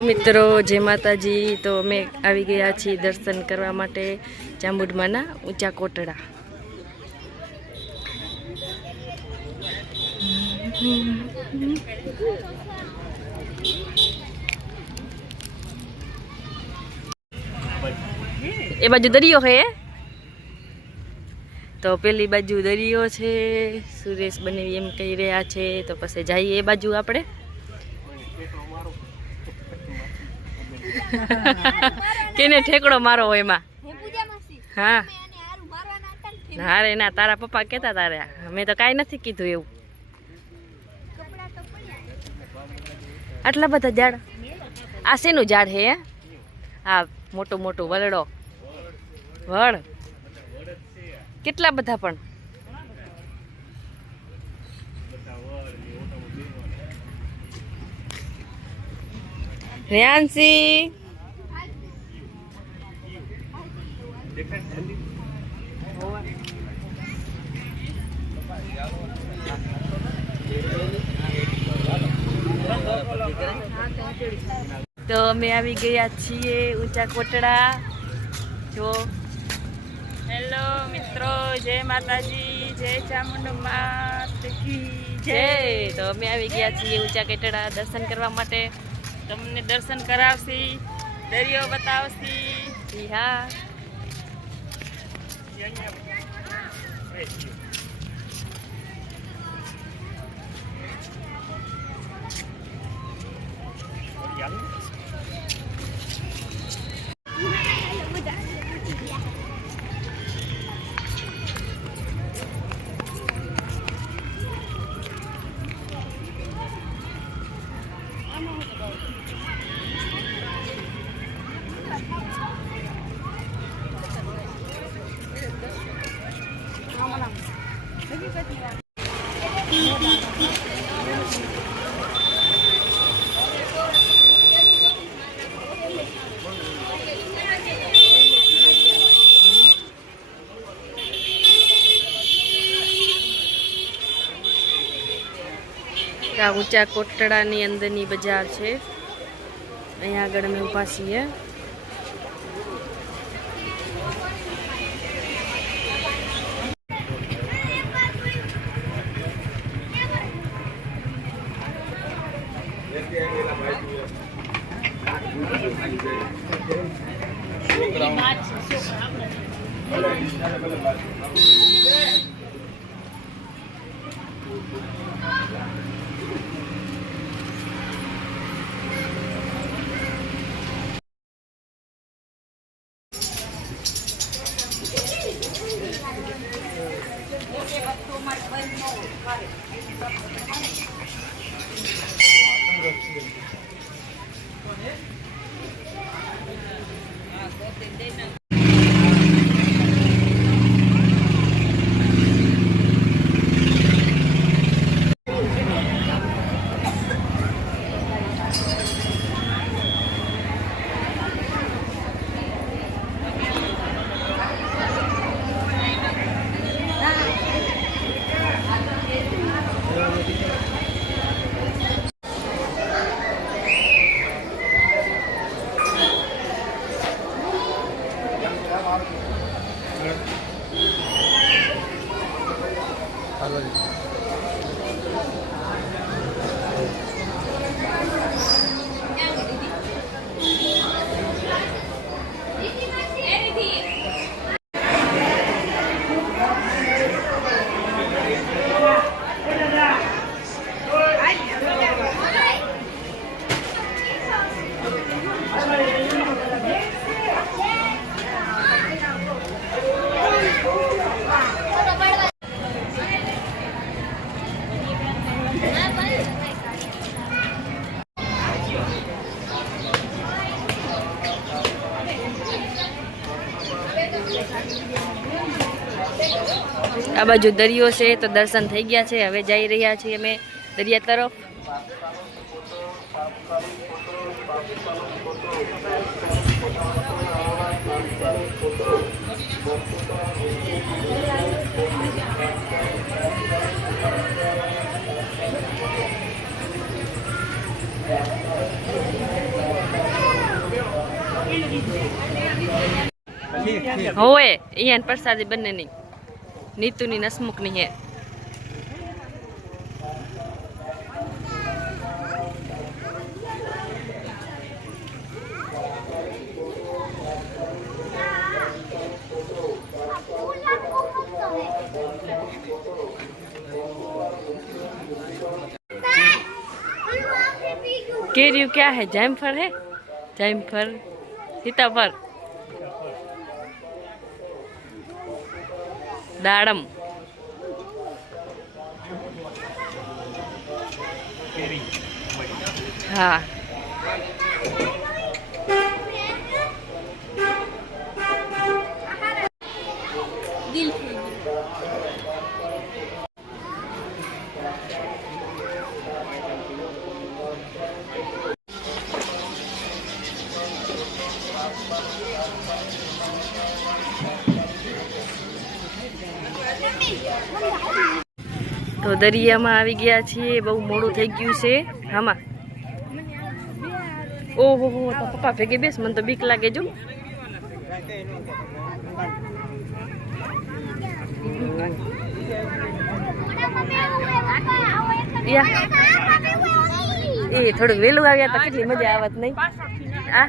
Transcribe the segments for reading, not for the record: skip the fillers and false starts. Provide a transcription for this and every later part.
મિત્રો जय माताजी। तो અમે આવી ગયા છીએ દર્શન કરવા માટે ચામુંડમાના ઊંચા કોટડા। એ બાજુ દરિયો છે, તો પેલી બાજુ દરિયો છે, સુરેશ બનેવી એમ કહી રહ્યા છે। તો પછી જઈએ એ બાજુ આપણે। કેને ઠેકડો મારો હોય એમાં? હા ના રે ના, તારા પપ્પા કહેતા તારે, અમે તો કાંઈ નથી કીધું એવું। આટલા બધા ઝાડ? આ શેનું ઝાડ હે? હા મોટું મોટું વલડો, વડ કેટલા બધા પણ। રેયાંશી તો અમે આવી ગયા છીએ ઊંચા કોટડા। જો હેલો મિત્રો, જય માતાજી, જય ચામુંડમાં કી જય। તો અમે આવી ગયા છીએ ઊંચા કોટડા દર્શન કરવા માટે। તમને દર્શન કરાવશી, દરિયો બતાવશી। હા ઊંચા કોટડાની અંદરની બજાર છે, અહીંયા આગળ અમે ઊભા છીએ। આ બાજુ દરિયો છે, તો દર્શન થઈ ગયા છે। હવે જઈ રહ્યા છીએ અમે દરિયા તરફ। होए यहाँ प्रसादी बने नहीं नीतू नी नसमुख नहीं है केरियो क्या है? जामफल है, जामफल, सीताफल, दाड़म, हाँ तो दरिया में આવી ગયા છીએ બહુ મોડું થઈ ગયું છે હામાં ઓહો હો તો પપ્પા ભેગે બેસ મને તો બીક લાગે જો એ થોડું વેલું આવ્યા તો કેટલી મજા આવત નહીં આ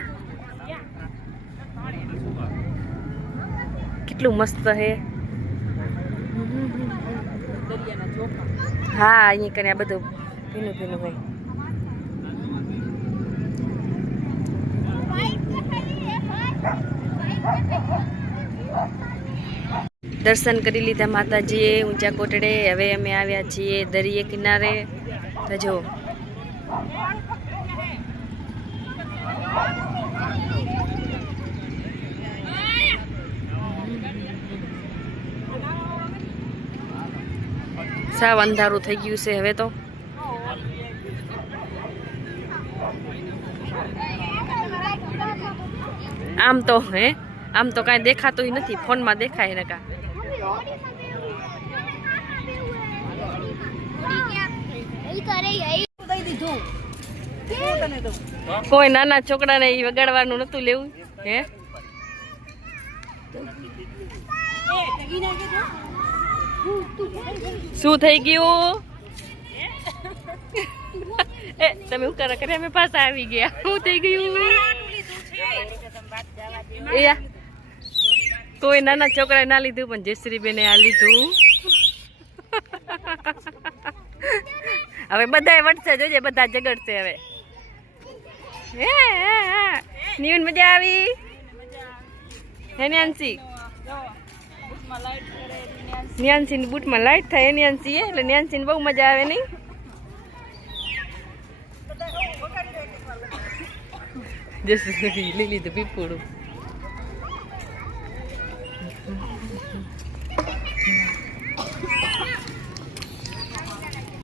કેટલું મસ્ત હે हाँ अहीं कने आ बधुं भीनु भीनु है दर्शन करी लीधा माताजीए ऊंचा कोटड़े हवे अमे आव्या छीए दरिये किनारे तो जो साव अंधारू थई गयुं छे हवे तो आम तो हे आम तो काई देखातो ही नथी फोन में देखाय ने का कोई नाना छोकरा ने वगाड़वानुं नतुं लेवुं हे શું થઈ ગયું એ તમે હું કરા કરે અમે પાછા આવી ગયા શું થઈ ગયું એ કોઈ નાના છોકરાએ ના લીધું પણ જયશ્રી બેને આ લીધું હવે બધાય વટશે જોજે બધા ઝઘડશે હવે હે નીવન મજા આવી હે ન્યાન્સી न्यान्सी बूट में लाइट था न्यान्सी એટલે ન્યાન્સી બહુ મજા આવે નહીં જસ લીલી તો પીપોડું